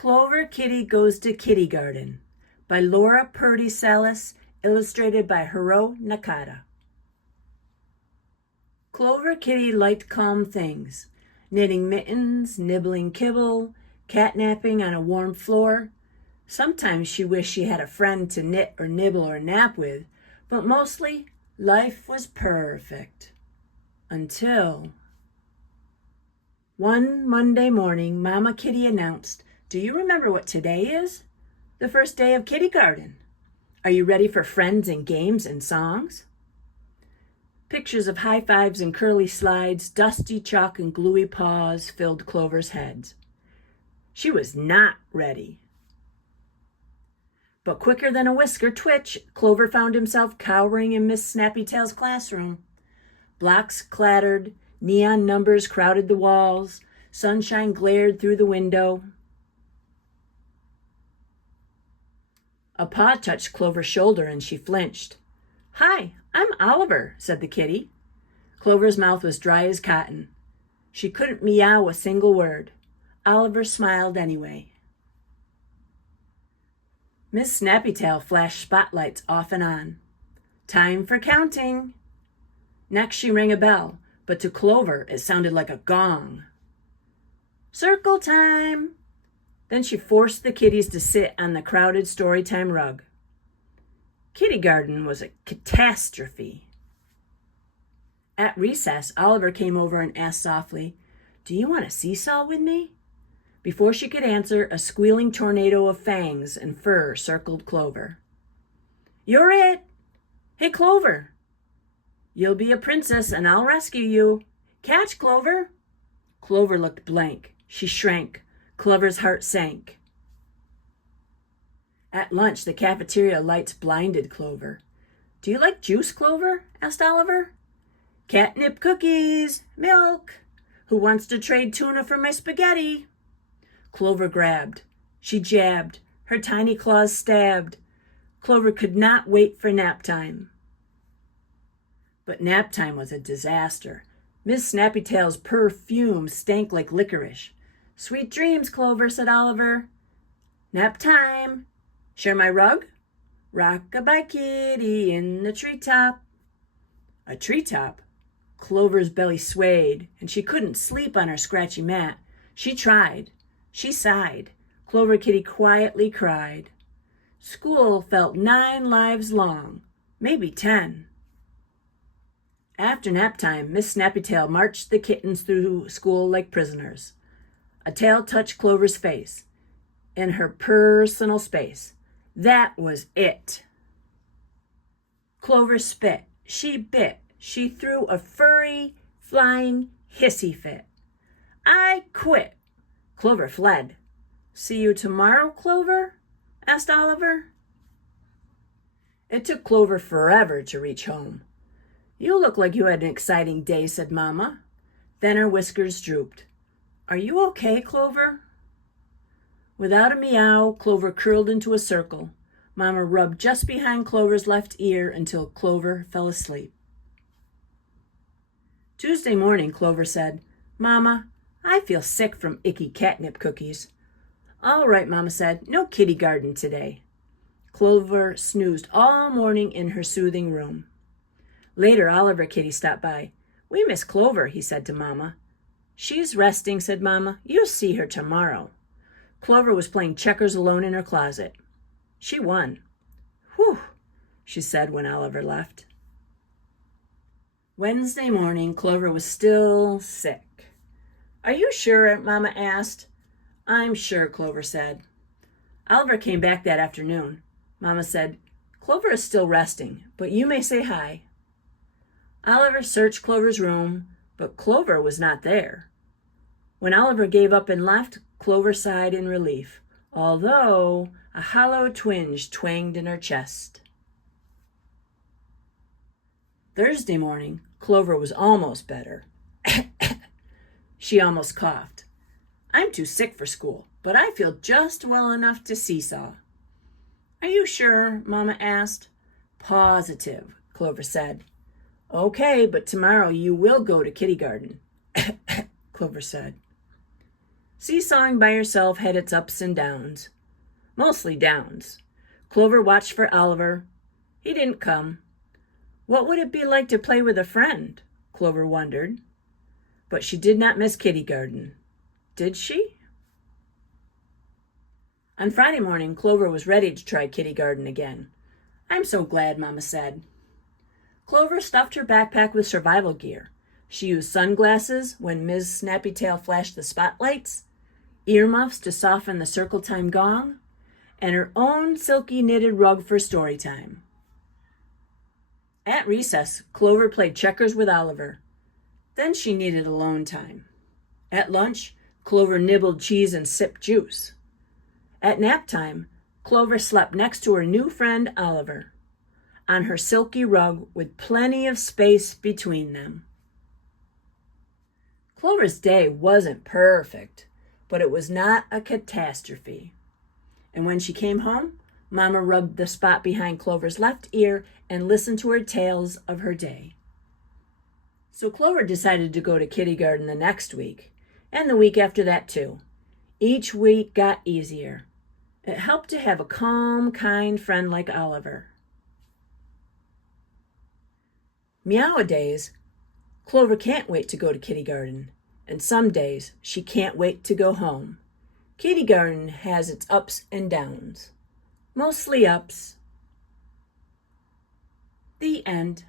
Clover Kitty Goes to Kittygarten by Laura Purdy Salas, illustrated by Hiro Nakata. Clover Kitty liked calm things, knitting mittens, nibbling kibble, catnapping on a warm floor. Sometimes she wished she had a friend to knit or nibble or nap with, but mostly life was perfect. Until one Monday morning, Mama Kitty announced, "Do you remember what today is? The first day of Kittygarten. Are you ready for friends and games and songs?" Pictures of high fives and curly slides, dusty chalk and gluey paws filled Clover's head. She was not ready. But quicker than a whisker twitch, Clover found himself cowering in Miss Snappytail's classroom. Blocks clattered, neon numbers crowded the walls, sunshine glared through the window. A paw touched Clover's shoulder and she flinched. "Hi, I'm Oliver," said the kitty. Clover's mouth was dry as cotton. She couldn't meow a single word. Oliver smiled anyway. Miss Snappytail flashed spotlights off and on. "Time for counting." Next she rang a bell, but to Clover it sounded like a gong. "Circle time." Then she forced the kitties to sit on the crowded storytime rug. Kittygarten was a catastrophe. At recess, Oliver came over and asked softly, "Do you want a seesaw with me?" Before she could answer, a squealing tornado of fangs and fur circled Clover. "You're it! Hey, Clover! You'll be a princess and I'll rescue you. Catch, Clover!" Clover looked blank. She shrank. Clover's heart sank. At lunch, the cafeteria lights blinded Clover. "Do you like juice, Clover?" asked Oliver. "Catnip cookies, milk. Who wants to trade tuna for my spaghetti?" Clover grabbed. She jabbed. Her tiny claws stabbed. Clover could not wait for nap time. But nap time was a disaster. Miss Snappytail's perfume stank like licorice. "Sweet dreams, Clover," said Oliver. "Nap time. Share my rug? Rock-a-bye kitty in the treetop." A treetop? Clover's belly swayed, and she couldn't sleep on her scratchy mat. She tried. She sighed. Clover Kitty quietly cried. School felt 9 lives long, maybe 10. After nap time, Miss Snappytail marched the kittens through school like prisoners. A tail touched Clover's face. In her personal space. That was it. Clover spit. She bit. She threw a furry, flying, hissy fit. "I quit." Clover fled. "See you tomorrow, Clover?" asked Oliver. It took Clover forever to reach home. "You look like you had an exciting day," said Mama. Then her whiskers drooped. "Are you okay, Clover?" Without a meow, Clover curled into a circle. Mama rubbed just behind Clover's left ear until Clover fell asleep. Tuesday morning, Clover said, "Mama, I feel sick from icky catnip cookies." "All right," Mama said, "no Kittygarten today." Clover snoozed all morning in her soothing room. Later, Oliver Kitty stopped by. "We miss Clover," he said to Mama. "She's resting," said Mama. "You'll see her tomorrow." Clover was playing checkers alone in her closet. She won. "Whew," she said when Oliver left. Wednesday morning, Clover was still sick. "Are you sure?" Mama asked. "I'm sure," Clover said. Oliver came back that afternoon. Mama said, "Clover is still resting, but you may say hi." Oliver searched Clover's room, but Clover was not there. When Oliver gave up and left, Clover sighed in relief, although a hollow twinge twanged in her chest. Thursday morning, Clover was almost better. She almost coughed. "I'm too sick for school, but I feel just well enough to seesaw." "Are you sure?" Mama asked. "Positive," Clover said. "Okay, but tomorrow you will go to Kittygarten," Clover said. Seesawing by herself had its ups and downs. Mostly downs. Clover watched for Oliver. He didn't come. What would it be like to play with a friend? Clover wondered. But she did not miss Kittygarten. Did she? On Friday morning, Clover was ready to try Kittygarten again. I'm so glad, Mama said. Clover stuffed her backpack with survival gear. She used sunglasses when Ms. Snappytail flashed the spotlights, earmuffs to soften the circle time gong, and her own silky knitted rug for story time. At recess, Clover played checkers with Oliver. Then she needed alone time. At lunch, Clover nibbled cheese and sipped juice. At nap time, Clover slept next to her new friend Oliver, on her silky rug with plenty of space between them. Clover's day wasn't perfect, but it was not a catastrophe. And when she came home, Mama rubbed the spot behind Clover's left ear and listened to her tales of her day. So Clover decided to go to Kittygarten the next week, and the week after that too. Each week got easier. It helped to have a calm, kind friend like Oliver. Meow-a-days, Clover can't wait to go to Kittygarten, and some days she can't wait to go home. Kittygarten has its ups and downs. Mostly ups. The end.